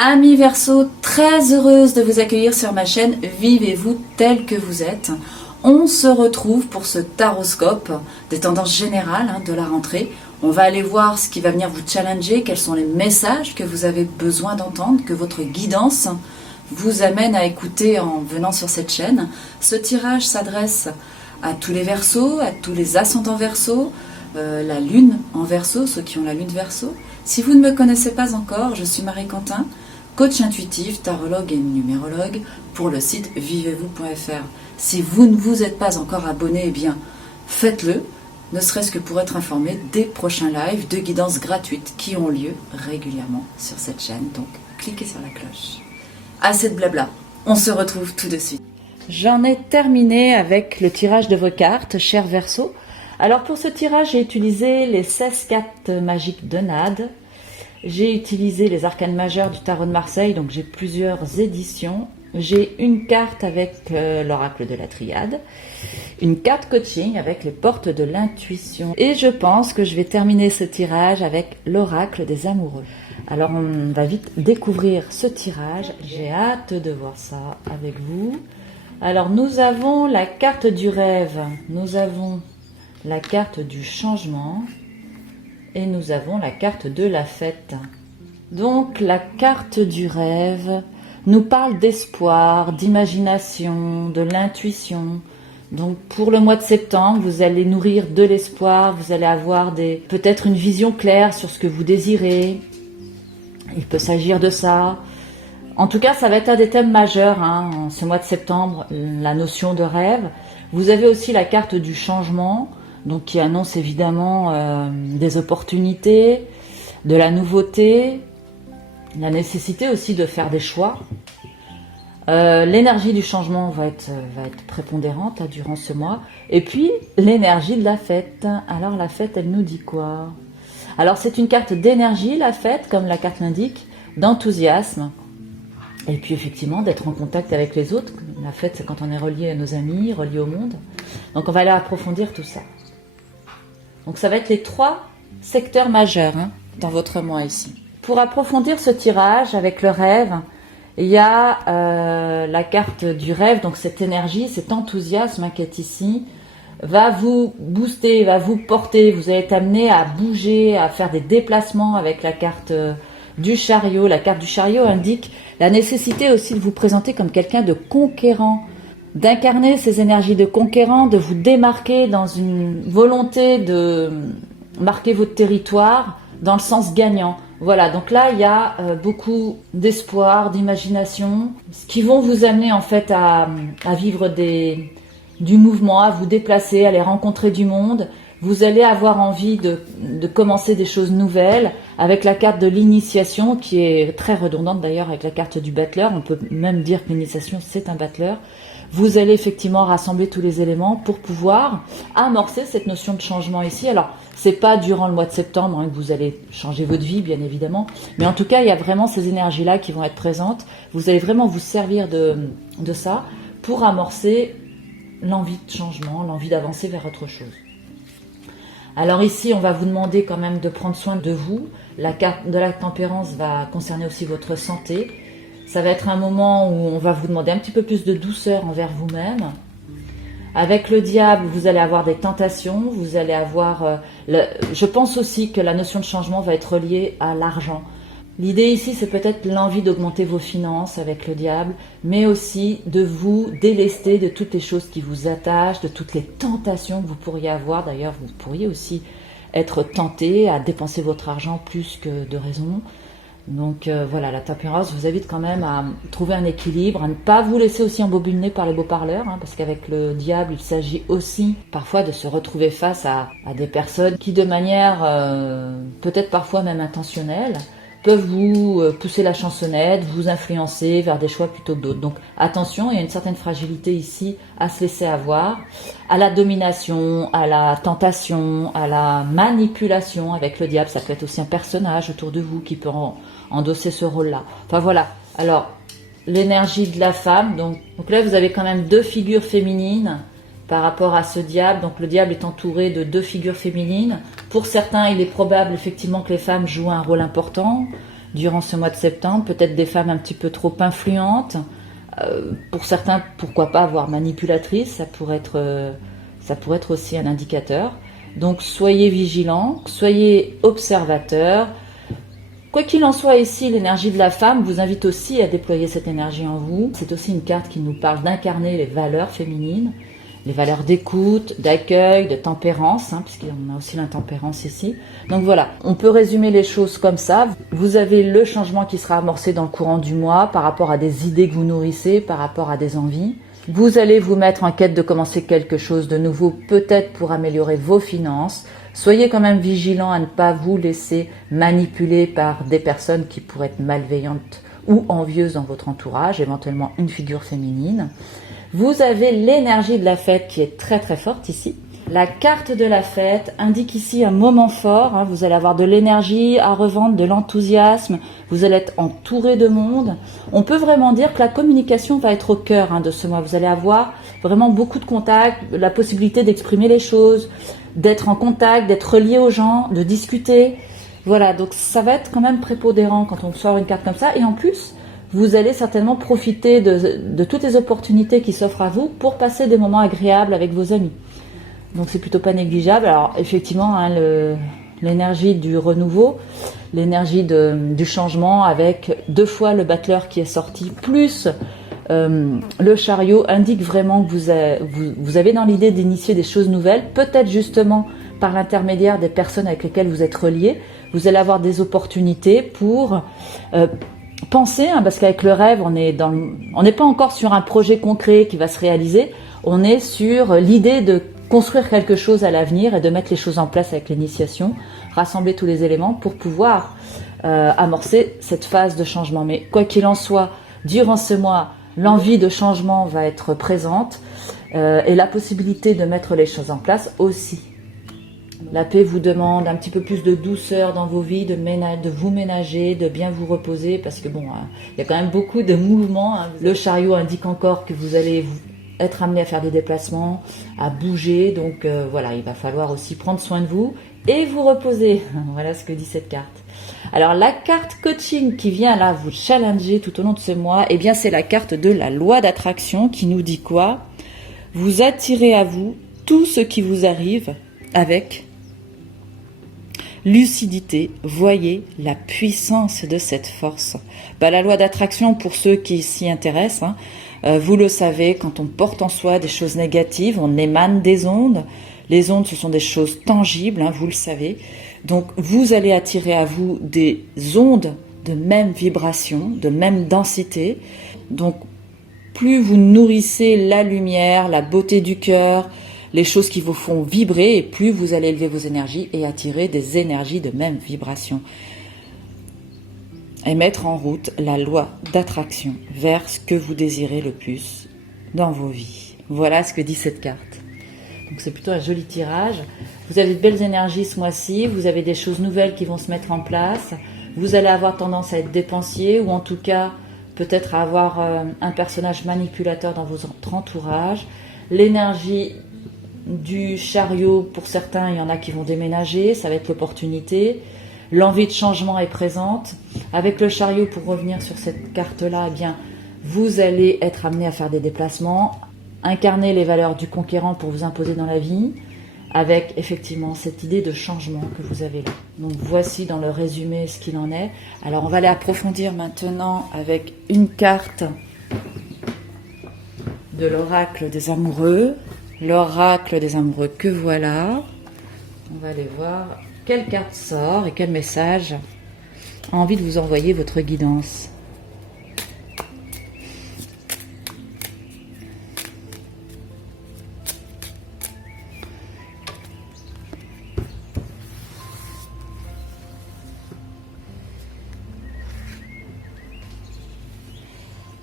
Amis Verseau, très heureuse de vous accueillir sur ma chaîne Vivez-vous tel que vous êtes. On se retrouve pour ce taroscope des tendances générales de la rentrée. On va aller voir ce qui va venir vous challenger, quels sont les messages que vous avez besoin d'entendre, que votre guidance vous amène à écouter en venant sur cette chaîne. Ce tirage s'adresse à tous les Verseaux, à tous les ascendants Verseaux, la lune en Verseau, ceux qui ont la lune Verseau. Si vous ne me connaissez pas encore, je suis Marie Quentin, coach intuitif, tarologue et numérologue pour le site vivez-vous.fr. Si vous ne vous êtes pas encore abonné, eh bien faites-le, ne serait-ce que pour être informé des prochains lives de guidance gratuites qui ont lieu régulièrement sur cette chaîne. Donc cliquez sur la cloche. Assez de blabla, on se retrouve tout de suite. J'en ai terminé avec le tirage de vos cartes, chers Verseaux. Alors pour ce tirage, j'ai utilisé les 16 cartes magiques de Nade. J'ai utilisé les arcanes majeures du tarot de Marseille, donc j'ai plusieurs éditions. J'ai une carte avec l'oracle de la triade, une carte coaching avec les portes de l'intuition. Et je pense que je vais terminer ce tirage avec l'oracle des amoureux. Alors on va vite découvrir ce tirage, j'ai hâte de voir ça avec vous. Alors nous avons la carte du rêve, nous avons la carte du changement et nous avons la carte de la fête. Donc la carte du rêve nous parle d'espoir, d'imagination, de l'intuition. Donc pour le mois de septembre, vous allez nourrir de l'espoir, vous allez avoir peut-être une vision claire sur ce que vous désirez. Il peut s'agir de ça. En tout cas, ça va être un des thèmes majeurs en ce mois de septembre, la notion de rêve. Vous avez aussi la carte du changement, donc qui annonce évidemment des opportunités, de la nouveauté, la nécessité aussi de faire des choix. L'énergie du changement va être prépondérante durant ce mois. Et puis, l'énergie de la fête. Alors, la fête, elle nous dit quoi? Alors, c'est une carte d'énergie, la fête, comme la carte l'indique, d'enthousiasme. Et puis, effectivement, d'être en contact avec les autres. La fête, c'est quand on est relié à nos amis, relié au monde. Donc, on va aller approfondir tout ça. Donc, ça va être les 3 secteurs majeurs dans votre mois ici. Pour approfondir ce tirage avec le rêve, il y a la carte du rêve, donc cette énergie, cet enthousiasme qui est ici, va vous booster, va vous porter, vous allez être amené à bouger, à faire des déplacements avec la carte du chariot. La carte du chariot indique la nécessité aussi de vous présenter comme quelqu'un de conquérant, d'incarner ces énergies de conquérant, de vous démarquer dans une volonté de marquer votre territoire dans le sens gagnant. Voilà, donc là, il y a beaucoup d'espoir, d'imagination, qui vont vous amener en fait à vivre du mouvement, à vous déplacer, à aller rencontrer du monde. Vous allez avoir envie de commencer des choses nouvelles avec la carte de l'initiation, qui est très redondante d'ailleurs avec la carte du battleur. On peut même dire que l'initiation, c'est un battleur. Vous allez effectivement rassembler tous les éléments pour pouvoir amorcer cette notion de changement ici. Alors, c'est pas durant le mois de septembre que vous allez changer votre vie, bien évidemment. Mais en tout cas, il y a vraiment ces énergies-là qui vont être présentes. Vous allez vraiment vous servir de ça pour amorcer l'envie de changement, l'envie d'avancer vers autre chose. Alors ici, on va vous demander quand même de prendre soin de vous. La carte de la tempérance va concerner aussi votre santé. Ça va être un moment où on va vous demander un petit peu plus de douceur envers vous-même. Avec le diable, vous allez avoir des tentations, vous allez avoir... je pense aussi que la notion de changement va être liée à l'argent. L'idée ici, c'est peut-être l'envie d'augmenter vos finances avec le diable, mais aussi de vous délester de toutes les choses qui vous attachent, de toutes les tentations que vous pourriez avoir. D'ailleurs, vous pourriez aussi être tenté à dépenser votre argent plus que de raison. Donc voilà, la tempérance vous invite quand même à trouver un équilibre, à ne pas vous laisser aussi embobiner par les beaux parleurs, parce qu'avec le diable, il s'agit aussi parfois de se retrouver face à des personnes qui, de manière peut-être parfois même intentionnelle, peuvent vous pousser la chansonnette, vous influencer vers des choix plutôt que d'autres. Donc attention, il y a une certaine fragilité ici à se laisser avoir, à la domination, à la tentation, à la manipulation avec le diable. Ça peut être aussi un personnage autour de vous qui peut endosser ce rôle-là. Enfin voilà, alors l'énergie de la femme, donc là vous avez quand même 2 figures féminines par rapport à ce diable. Donc le diable est entouré de 2 figures féminines. Pour certains, il est probable effectivement que les femmes jouent un rôle important. durant ce mois de septembre, peut-être des femmes un petit peu trop influentes, pour certains, pourquoi pas, voire manipulatrices, ça pourrait être aussi un indicateur. Donc soyez vigilants, soyez observateurs. Quoi qu'il en soit ici, l'énergie de la femme vous invite aussi à déployer cette énergie en vous. C'est aussi une carte qui nous parle d'incarner les valeurs féminines, les valeurs d'écoute, d'accueil, de tempérance, puisqu'on a aussi l'intempérance ici. Donc voilà, on peut résumer les choses comme ça. Vous avez le changement qui sera amorcé dans le courant du mois par rapport à des idées que vous nourrissez, par rapport à des envies. Vous allez vous mettre en quête de commencer quelque chose de nouveau, peut-être pour améliorer vos finances. Soyez quand même vigilants à ne pas vous laisser manipuler par des personnes qui pourraient être malveillantes ou envieuses dans votre entourage, éventuellement une figure féminine. Vous avez l'énergie de la fête qui est très très forte ici. La carte de la fête indique ici un moment fort. Vous allez avoir de l'énergie à revendre, de l'enthousiasme. Vous allez être entouré de monde. On peut vraiment dire que la communication va être au cœur de ce mois. Vous allez avoir vraiment beaucoup de contacts, la possibilité d'exprimer les choses, d'être en contact, d'être relié aux gens, de discuter. Voilà, donc ça va être quand même prépondérant quand on sort une carte comme ça. Et en plus, vous allez certainement profiter de toutes les opportunités qui s'offrent à vous pour passer des moments agréables avec vos amis. Donc c'est plutôt pas négligeable. Alors effectivement, l'énergie du renouveau, l'énergie du changement avec 2 fois le battleur qui est sorti, plus le chariot indique vraiment que vous avez dans l'idée d'initier des choses nouvelles, peut-être justement par l'intermédiaire des personnes avec lesquelles vous êtes reliés. Vous allez avoir des opportunités pour penser, parce qu'avec le rêve, on n'est pas encore sur un projet concret qui va se réaliser, on est sur l'idée de construire quelque chose à l'avenir et de mettre les choses en place avec l'initiation, rassembler tous les éléments pour pouvoir amorcer cette phase de changement. Mais quoi qu'il en soit, durant ce mois, l'envie de changement va être présente et la possibilité de mettre les choses en place aussi. La paix vous demande un petit peu plus de douceur dans vos vies, de vous ménager, de bien vous reposer, parce que il y a quand même beaucoup de mouvements. Le chariot indique encore que vous allez être amené à faire des déplacements, à bouger, donc voilà, il va falloir aussi prendre soin de vous et vous reposer. Voilà ce que dit cette carte. Alors la carte coaching qui vient là vous challenger tout au long de ce mois, eh bien c'est la carte de la loi d'attraction qui nous dit quoi? Vous attirez à vous tout ce qui vous arrive avec lucidité. Voyez la puissance de cette force. La loi d'attraction, pour ceux qui s'y intéressent, vous le savez, quand on porte en soi des choses négatives, on émane des ondes. Les ondes, ce sont des choses tangibles, vous le savez. Donc, vous allez attirer à vous des ondes de même vibration, de même densité. Donc, plus vous nourrissez la lumière, la beauté du cœur, les choses qui vous font vibrer, et plus vous allez élever vos énergies et attirer des énergies de même vibration. Et mettre en route la loi d'attraction vers ce que vous désirez le plus dans vos vies. Voilà ce que dit cette carte. Donc c'est plutôt un joli tirage. Vous avez de belles énergies ce mois-ci, vous avez des choses nouvelles qui vont se mettre en place, vous allez avoir tendance à être dépensier, ou en tout cas peut-être à avoir un personnage manipulateur dans votre entourage. L'énergie du chariot, pour certains, il y en a qui vont déménager, ça va être l'opportunité. L'envie de changement est présente. Avec le chariot, pour revenir sur cette carte-là, eh bien, vous allez être amené à faire des déplacements, incarner les valeurs du conquérant pour vous imposer dans la vie, avec effectivement cette idée de changement que vous avez là. Donc voici dans le résumé ce qu'il en est. Alors on va aller approfondir maintenant avec une carte de l'oracle des amoureux. L'oracle des amoureux que voilà. On va aller voir quelle carte sort et quel message a envie de vous envoyer votre guidance.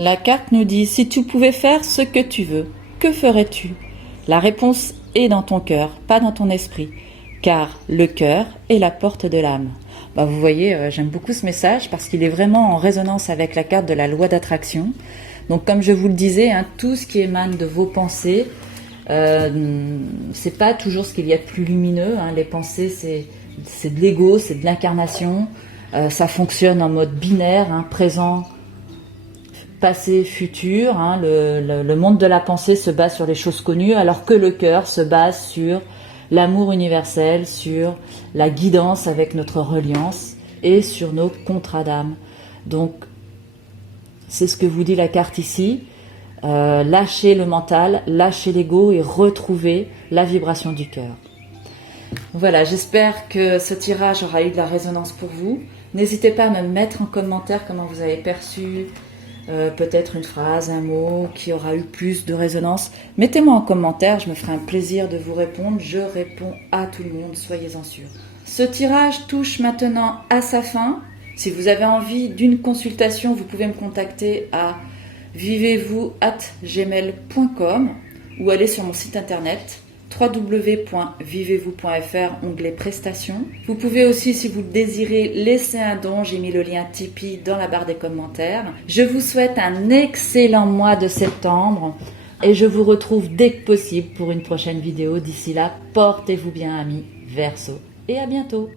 La carte nous dit: si tu pouvais faire ce que tu veux, que ferais-tu? La réponse est dans ton cœur, pas dans ton esprit, car le cœur est la porte de l'âme. Vous voyez, j'aime beaucoup ce message parce qu'il est vraiment en résonance avec la carte de la loi d'attraction. Donc comme je vous le disais, tout ce qui émane de vos pensées, c'est pas toujours ce qu'il y a de plus lumineux. Les pensées, c'est de l'ego, c'est de l'incarnation. Ça fonctionne en mode binaire, hein, présent, passé, futur. Hein. Le monde de la pensée se base sur les choses connues, alors que le cœur se base sur l'amour universel, sur la guidance avec notre reliance et sur nos contrats d'âme. Donc, c'est ce que vous dit la carte ici. Lâcher le mental, lâcher l'ego et retrouver la vibration du cœur. Voilà, j'espère que ce tirage aura eu de la résonance pour vous. N'hésitez pas à me mettre en commentaire comment vous avez perçu peut-être une phrase, un mot qui aura eu plus de résonance. Mettez-moi en commentaire, je me ferai un plaisir de vous répondre. Je réponds à tout le monde, soyez-en sûrs. Ce tirage touche maintenant à sa fin. Si vous avez envie d'une consultation, vous pouvez me contacter à vivez-vous@gmail.com ou aller sur mon site internet www.vivez-vous.fr, onglet prestations. Vous pouvez aussi, si vous le désirez, laisser un don. J'ai mis le lien Tipeee dans la barre des commentaires. Je vous souhaite un excellent mois de septembre et je vous retrouve dès que possible pour une prochaine vidéo. D'ici là, portez-vous bien, amis Verseau, et à bientôt.